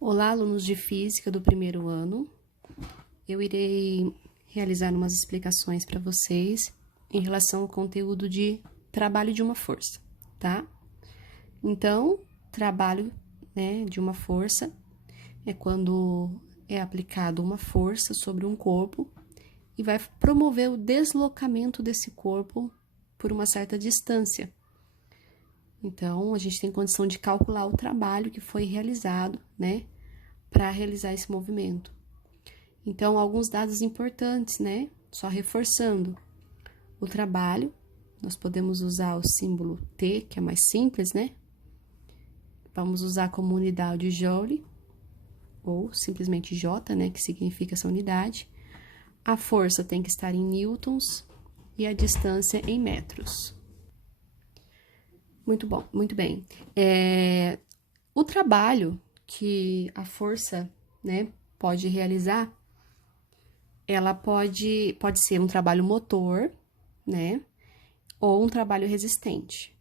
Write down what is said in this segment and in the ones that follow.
Olá, alunos de Física do primeiro ano. Eu irei realizar umas explicações para vocês em relação ao conteúdo de trabalho de uma força, tá? Então, trabalho, de uma força é quando é aplicado uma força sobre um corpo e vai promover o deslocamento desse corpo por uma certa distância. Então, a gente tem condição de calcular o trabalho que foi realizado, para realizar esse movimento. Então, alguns dados importantes, Só reforçando. O trabalho, nós podemos usar o símbolo T, que é mais simples, Vamos usar como unidade o joule, ou simplesmente J, que significa essa unidade. A força tem que estar em newtons e a distância em metros. Muito bom, muito bem. O trabalho que a força, pode realizar, ela pode ser um trabalho motor, ou um trabalho resistente.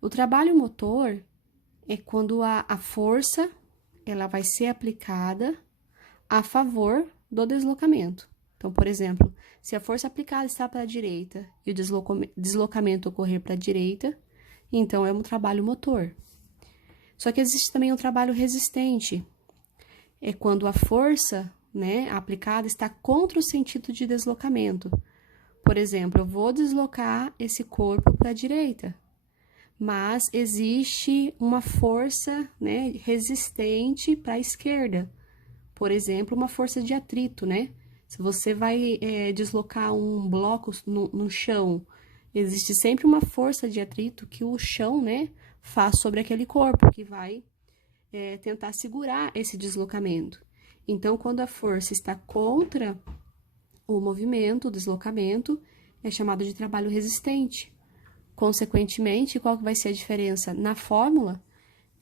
O trabalho motor é quando a força, ela vai ser aplicada a favor do deslocamento. Então, por exemplo, se a força aplicada está para a direita e o deslocamento ocorrer para a direita, então é um trabalho motor. Só que existe também um trabalho resistente. É quando a força, aplicada está contra o sentido de deslocamento. Por exemplo, eu vou deslocar esse corpo para a direita, mas existe uma força, resistente para a esquerda. Por exemplo, uma força de atrito, Se você vai deslocar um bloco no chão, existe sempre uma força de atrito que o chão, faz sobre aquele corpo, que vai tentar segurar esse deslocamento. Então, quando a força está contra o movimento, o deslocamento, é chamado de trabalho resistente. Consequentemente, qual que vai ser a diferença? Na fórmula,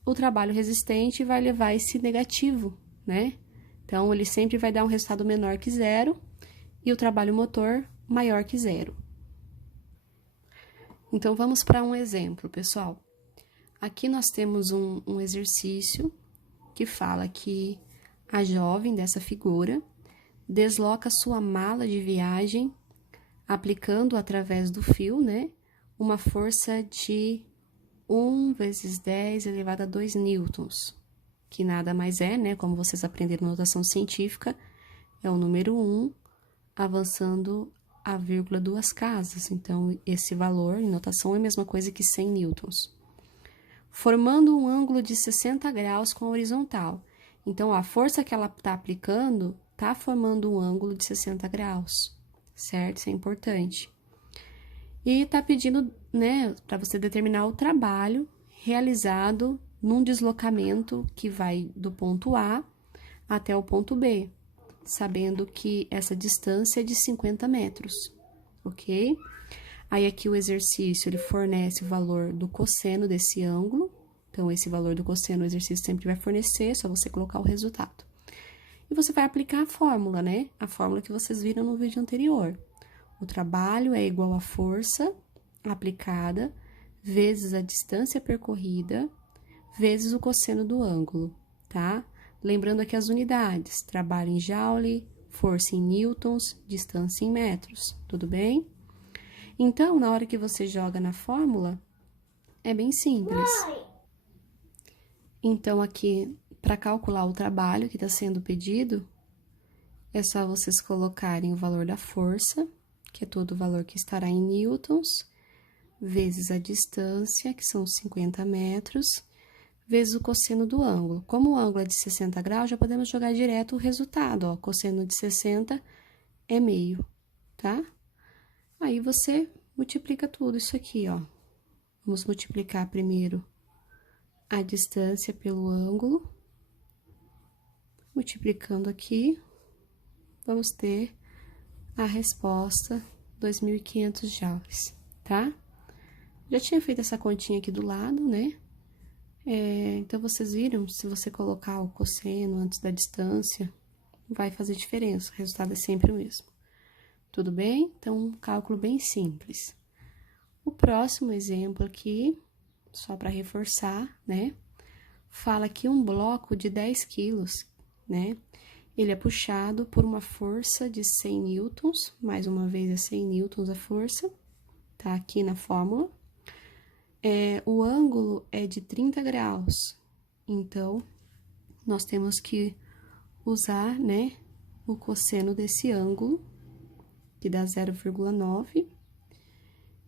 o trabalho resistente vai levar esse negativo, Então, ele sempre vai dar um resultado menor que zero e o trabalho motor maior que zero. Então, vamos para um exemplo, pessoal. Aqui nós temos um exercício que fala que a jovem dessa figura desloca sua mala de viagem aplicando através do fio, uma força de 1 vezes 10 elevado a 2 newtons, que nada mais é, como vocês aprenderam na notação científica, é o número 1 avançando a vírgula 2 casas. Então, esse valor em notação é a mesma coisa que 100 newtons. Formando um ângulo de 60 graus com a horizontal. Então, a força que ela está aplicando está formando um ângulo de 60 graus, certo? Isso é importante. E está pedindo, para você determinar o trabalho realizado num deslocamento que vai do ponto A até o ponto B, sabendo que essa distância é de 50 metros, ok? Aí, aqui o exercício, ele fornece o valor do cosseno desse ângulo. Então, esse valor do cosseno o exercício sempre vai fornecer, só você colocar o resultado. E você vai aplicar a fórmula, A fórmula que vocês viram no vídeo anterior. O trabalho é igual à força aplicada vezes a distância percorrida vezes o cosseno do ângulo, tá? Lembrando aqui as unidades, trabalho em joule, força em newtons, distância em metros, tudo bem? Então, na hora que você joga na fórmula, é bem simples. Então, aqui, para calcular o trabalho que está sendo pedido, é só vocês colocarem o valor da força, que é todo o valor que estará em newtons, vezes a distância, que são 50 metros, vezes o cosseno do ângulo. Como o ângulo é de 60 graus, já podemos jogar direto o resultado, ó. Cosseno de 60 é meio, tá? Aí, você multiplica tudo isso aqui, ó. Vamos multiplicar primeiro a distância pelo ângulo. Multiplicando aqui, vamos ter a resposta 2.500 joules, tá? Já tinha feito essa continha aqui do lado, Então, vocês viram, se você colocar o cosseno antes da distância, vai fazer diferença, o resultado é sempre o mesmo. Tudo bem? Então, um cálculo bem simples. O próximo exemplo aqui, só para reforçar, fala que um bloco de 10 quilos, né? Ele é puxado por uma força de 100 newtons, mais uma vez é 100 newtons a força, tá aqui na fórmula. O ângulo é de 30 graus, então, nós temos que usar, né, o cosseno desse ângulo, que dá 0,9,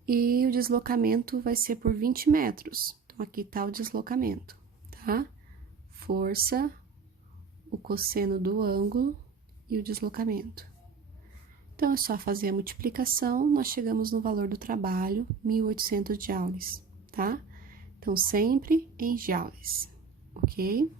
e o deslocamento vai ser por 20 metros. Então, aqui tá o deslocamento, tá? Força, o cosseno do ângulo e o deslocamento. Então, é só fazer a multiplicação, nós chegamos no valor do trabalho, 1.800 joules, tá? Então, sempre em joules, ok?